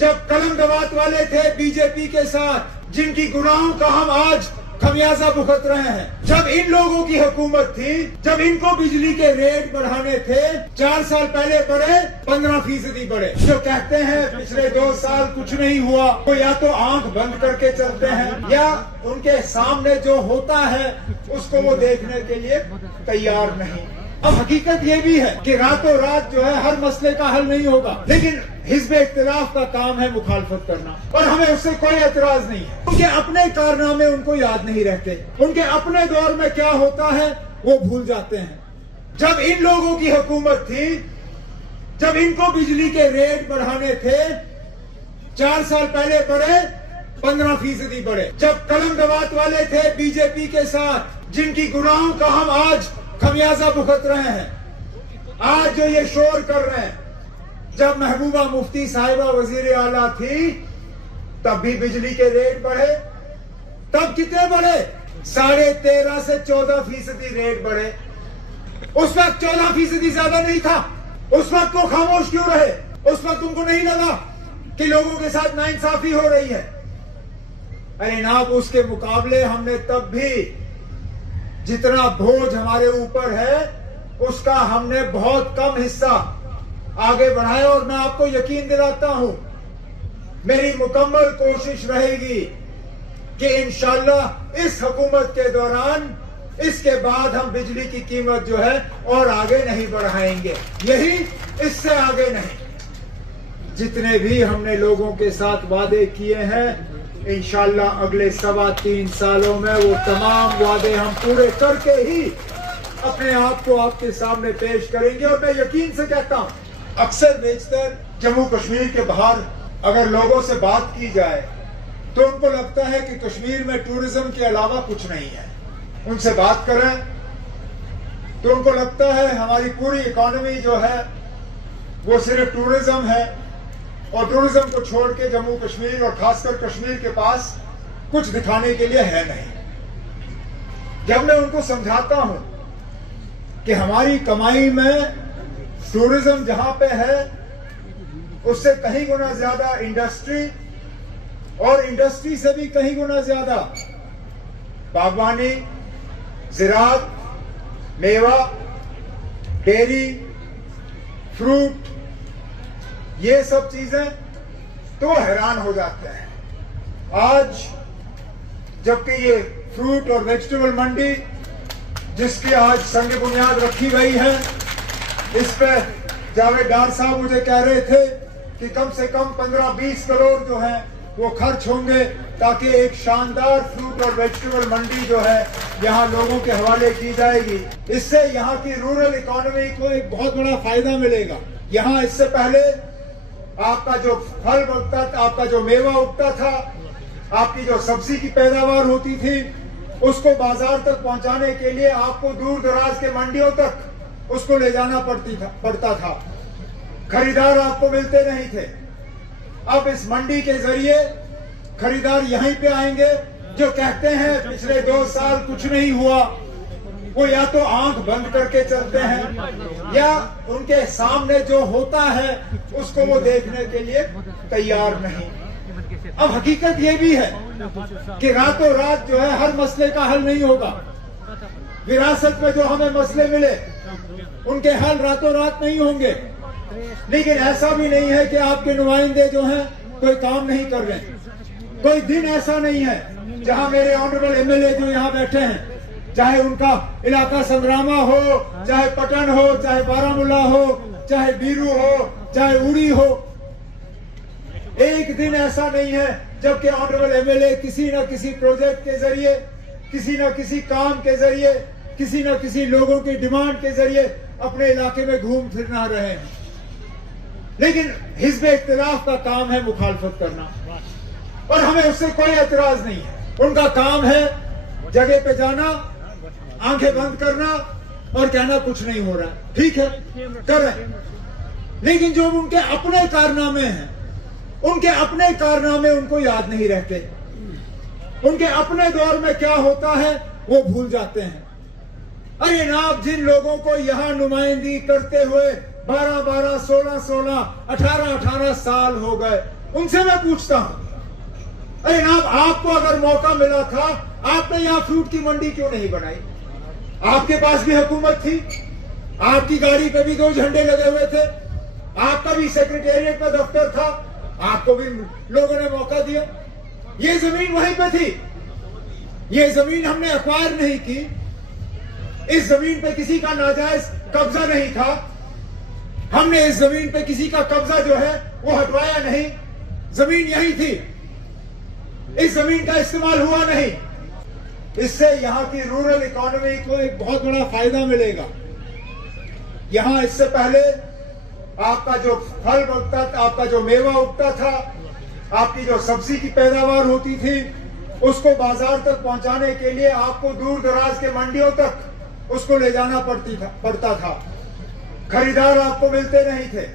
जब कलम दवात वाले थे बीजेपी के साथ, जिनकी गुनाहों का हम आज खमियाजा भुगत रहे हैं। जब इन लोगों की हुकूमत थी, जब इनको बिजली के रेट बढ़ाने थे, 4 साल पहले बढ़े, 15% बढ़े। जो कहते हैं पिछले 2 साल कुछ नहीं हुआ, वो या तो आंख बंद करके चलते हैं या उनके सामने जो होता है उसको वो देखने के लिए तैयार नहीं। अब हकीकत ये भी है कि रातों रात जो है हर मसले का हल नहीं होगा, लेकिन हिज़्ब इख्तिलाफ का काम है मुखालफत करना, और हमें उससे कोई एतराज नहीं है। उनके अपने कारनामे उनको याद नहीं रहते, उनके अपने दौर में क्या होता है वो भूल जाते हैं। जब इन लोगों की हुकूमत थी, जब इनको बिजली के रेट बढ़ाने थे, 4 साल पहले बढ़े, 15% बढ़े। जब कलम दवात वाले थे बीजेपी के साथ, जिनकी गुनाहों का हम आज खमियाजा भुगत रहे हैं, आज जो ये शोर कर रहे हैं। जब महबूबा मुफ्ती साहिबा वजीर आला थी, तब भी बिजली के रेट बढ़े। तब कितने बढ़े? 13.5 से 14% रेट बढ़े। उस वक्त 14% ज्यादा नहीं था। उस वक्त वो खामोश क्यों रहे? उस वक्त उनको नहीं लगा कि लोगों के साथ नाइंसाफी हो रही है? अरे जनाब, उसके मुकाबले हमने तब भी जितना बोझ हमारे ऊपर है उसका हमने बहुत कम हिस्सा आगे बढ़ाया, और मैं आपको यकीन दिलाता हूं मेरी मुकम्मल कोशिश रहेगी कि इंशाअल्लाह इस हुकूमत के दौरान, इसके बाद हम बिजली की कीमत जो है और आगे नहीं बढ़ाएंगे, यही, इससे आगे नहीं। जितने भी हमने लोगों के साथ वादे किए हैं, इंशाअल्लाह अगले 3.25 सालों में वो तमाम वादे हम पूरे करके ही अपने आप को आपके सामने पेश करेंगे। और मैं यकीन से कहता हूं, अक्सर बेशतर जम्मू कश्मीर के बाहर अगर लोगों से बात की जाए तो उनको लगता है कि कश्मीर में टूरिज्म के अलावा कुछ नहीं है। उनसे बात करें तो उनको लगता है हमारी पूरी इकोनॉमी जो है वो सिर्फ टूरिज्म है, और टूरिज्म को छोड़ के जम्मू कश्मीर और खासकर कश्मीर के पास कुछ दिखाने के लिए है नहीं। जब मैं उनको समझाता हूं कि हमारी कमाई में टूरिज्म जहां पे है उससे कहीं गुना ज्यादा इंडस्ट्री, और इंडस्ट्री से भी कहीं गुना ज्यादा बागवानी, ज़राअत, मेवा, डेयरी, फ्रूट, ये सब चीजें, तो हैरान हो जाते हैं। आज जबकि ये फ्रूट और वेजिटेबल मंडी जिसकी आज संग बुनियाद रखी गई है, इस पे जावेद डार साहब मुझे कह रहे थे कि कम से कम 15-20 करोड़ जो है वो खर्च होंगे ताकि एक शानदार फ्रूट और वेजिटेबल मंडी जो है यहाँ लोगों के हवाले की जाएगी। इससे यहाँ की रूरल इकोनॉमी को एक बहुत बड़ा फायदा मिलेगा। यहाँ इससे पहले आपका जो फल उगता था, आपका जो मेवा उगता था, आपकी जो सब्जी की पैदावार होती थी, उसको बाजार तक पहुंचाने के लिए आपको दूर दराज के मंडियों तक उसको ले जाना पड़ता था। खरीदार आपको मिलते नहीं थे। अब इस मंडी के जरिए खरीदार यहीं पे आएंगे। जो कहते हैं पिछले 2 साल कुछ नहीं हुआ, वो या तो आंख बंद करके चलते हैं या उनके सामने जो होता है उसको वो देखने के लिए तैयार नहीं। अब हकीकत ये भी है कि रातों रात जो है हर मसले का हल नहीं होगा। विरासत में जो हमें मसले मिले उनके हल रातों रात नहीं होंगे, लेकिन ऐसा भी नहीं है कि आपके नुमाइंदे जो हैं कोई काम नहीं कर रहे। कोई दिन ऐसा नहीं है जहां मेरे ऑनरेबल एमएलए जो यहाँ बैठे हैं, चाहे उनका इलाका संग्रामा हो, चाहे पटन हो, चाहे बारामूला हो, चाहे बीरू हो, चाहे उड़ी हो, एक दिन ऐसा नहीं है जबकि ऑनरेबल एमएलए किसी न किसी प्रोजेक्ट के जरिए, किसी न किसी काम के जरिए, किसी न किसी लोगों की डिमांड के जरिए अपने इलाके में घूम फिर ना रहे हैं। लेकिन हिज़्ब इख्तिलाफ का काम है मुखालफत करना, और हमें उससे कोई एतराज नहीं है। उनका काम है जगह पे जाना, आंखें बंद करना और कहना कुछ नहीं हो रहा। ठीक है, कर रहे हैं, लेकिन जो उनके अपने कारनामे हैं, उनके अपने कारनामे उनको याद नहीं रहते। उनके अपने दौर में क्या होता है वो भूल जाते हैं। अरे जनाब, जिन लोगों को यहाँ नुमाइंदगी करते हुए 12-12, 16-16, 18-18 साल हो गए, उनसे मैं पूछता हूं, अरे जनाब, आपको अगर मौका मिला था, आपने यहां फ्रूट की मंडी क्यों नहीं बनाई? आपके पास भी हुकूमत थी, आपकी गाड़ी पे भी 2 झंडे लगे हुए थे, आपका भी सेक्रेटेरिएट में दफ्तर था, आपको भी लोगों ने मौका दिया। ये जमीन वहीं पे थी, ये जमीन हमने एक्वायर नहीं की, इस जमीन पे किसी का नाजायज कब्जा नहीं था, हमने इस जमीन पे किसी का कब्जा जो है वो हटवाया नहीं, जमीन यही थी, इस जमीन का इस्तेमाल हुआ नहीं। इससे यहाँ की रूरल इकोनॉमी को एक बहुत बड़ा फायदा मिलेगा। यहाँ इससे पहले आपका जो फल उगता था, आपका जो मेवा उगता था, आपकी जो सब्जी की पैदावार होती थी, उसको बाजार तक पहुंचाने के लिए आपको दूर दराज के मंडियों तक उसको ले जाना पड़ता था। खरीदार आपको मिलते नहीं थे।